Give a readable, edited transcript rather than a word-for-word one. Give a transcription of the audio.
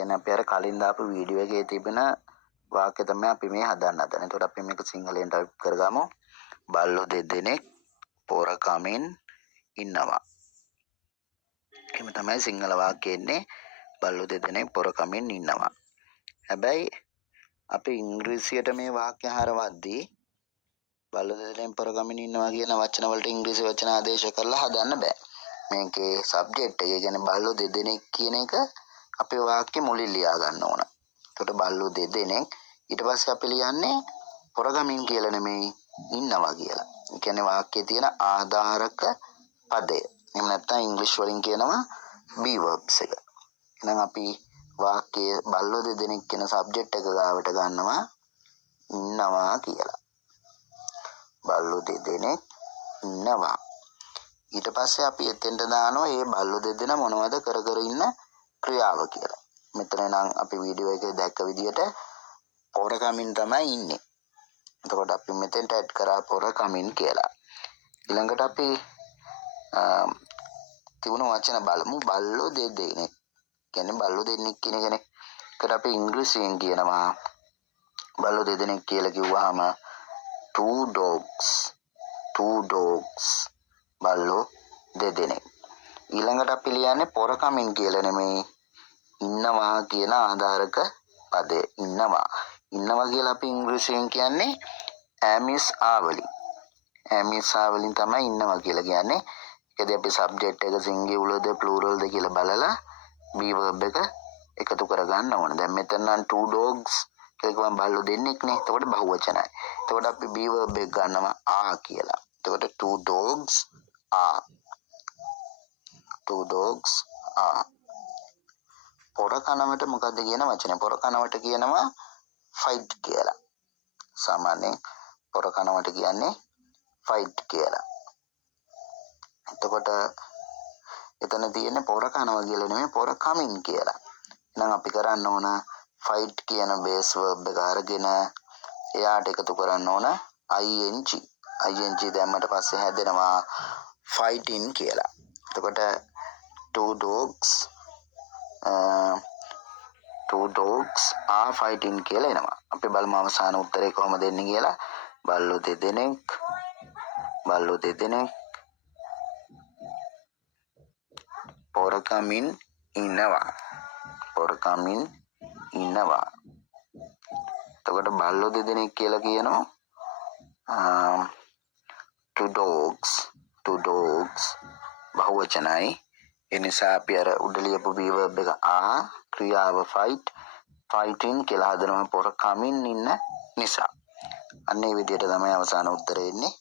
කියන්නේ අපි අර කලින් දාපු වීඩියෝ එකේ තිබෙන වාක්‍ය තමයි අපි මේ හදන්න හදන්නේ. එතකොට අපි මේක සිංහලෙන් ටයිප් කරගමු. බල්ලෝ දෙදෙනෙක් පොර කමින් ඉන්නවා. එහෙම තමයි සිංහල වාක්‍යය එන්නේ. බල්ලෝ දෙදෙනෙක් පොර කමින් ඉන්නවා. හැබැයි අපි ඉංග්‍රීසියට මේ වාක්‍ය හරවද්දී බල්ලෝ දෙදෙනෙක් පොර කමින් ඉන්නවා කියන වචන වලට ඉංග්‍රීසි වචන ආදේශ කරලා හදන්න බෑ. මේකේ සබ්ජෙක්ට් එක කියන්නේ බල්ලෝ දෙදෙනෙක් කියන එක අපේ වාක්‍ය මුලින් ලියා ගන්න ඕන. එතකොට බල්ලෝ දෙදෙනෙක් ඊට පස්සේ අපි ලියන්නේ පොර කමින් කියලා නෙමෙයි ඉන්නවා කියලා. ඒ කියන්නේ වාක්‍යයේ තියෙන ආධාරක පදය. එහෙම නැත්නම් ඉංග්‍රීසි වලින් කියනවා be verbs එක. එහෙනම් අපි වාක්‍යයේ බල්ලෝ දෙදෙනෙක් කියන සබ්ජෙක්ට් එක ගාවට ගන්නවා ඉන්නවා කියලා. බල්ලෝ දෙදෙනෙක් ඉන්නවා. ඊට පස්සේ අපි එතෙන්ට දානවා මේ බල්ලෝ දෙදෙනා මොනවද කර කර ඉන්න ක්‍රියාව කියලා. මෙතන නම් අපි වීඩියෝ එකේ දැක්ක විදිහට පොර කමින් තමයි ඉන්නේ. එතකොට අපි මෙතෙන්ට ඇඩ් කරා පොර කමින් කියලා. ඊළඟට අපි තිබුණු වචන බලමු. බල්ලෝ දෙදෙනෙක් කියන්නේ බල්ලෝ දෙන්නෙක් කියන එකනේ. ඒකට අපි ඉංග්‍රීසියෙන් කියනවා බල්ලෝ දෙදෙනෙක් කියලා කිව්වහම two dogs බල්ලෝ දෙදෙනෙක්. ඊළඟට අපි ලියන්නේ පොර කමින් කියලා නෙමෙයි ඉන්නවා කියන ආධාරක පදය. ඉන්නවා කියලා අපි ඉංග්‍රීසියෙන් කියන්නේ am is are වලින් තමයි ඉන්නවා කියලා කියන්නේ. ඒකදී අපි සබ්ජෙක්ට් එක සිංගියුලර්ද ප්ලූරල්ද කියලා බලලා be verb එක එකතු කරගන්න ඕනේ. දැන් මෙතන නම් two dogs කියලා බල්ලෝ දෙන්නෙක් නේ. එතකොට බහුවචනයි. එතකොට අපි be verb එක ගන්නවා are කියලා. එතකොට two dogs are. පොර කනවට මොකද්ද කියන වචනේ? පොර කනවට කියනවා fight කියලා. සාමාන්‍යයෙන් පොර කනවට කියන්නේ fight කියලා. එතකොට එතන තියෙන්නේ පොර කනවා කියලා නෙමෙයි පොර කමින් කියලා. එහෙනම් අපි කරන්න ඕන fight කියන base verb එක අරගෙන එයාට එකතු කරන්න ඕන ing. ing දැම්මට පස්සේ හැදෙනවා fighting කියලා. එතකොට two dogs are fighting කියලා එනවා. අපි බලමු අවසාන උත්තරේ කොහොමද එන්නේ කියලා. බල්ලෝ දෙදෙනෙක් පොර කමින් ඉන්නවා. එතකොට බල්ලෝ දෙදෙනෙක් කියලා කියනවා two dogs බහුවචනයි. ඒ නිසා අපි අර උඩ ලියපු be verb එක ක්‍රියාව fighting කියලා හදනවා පොර කමින් ඉන්න නිසා. අන්න ඒ විදිහට තමයි අවසාන උත්තරේ එන්නේ.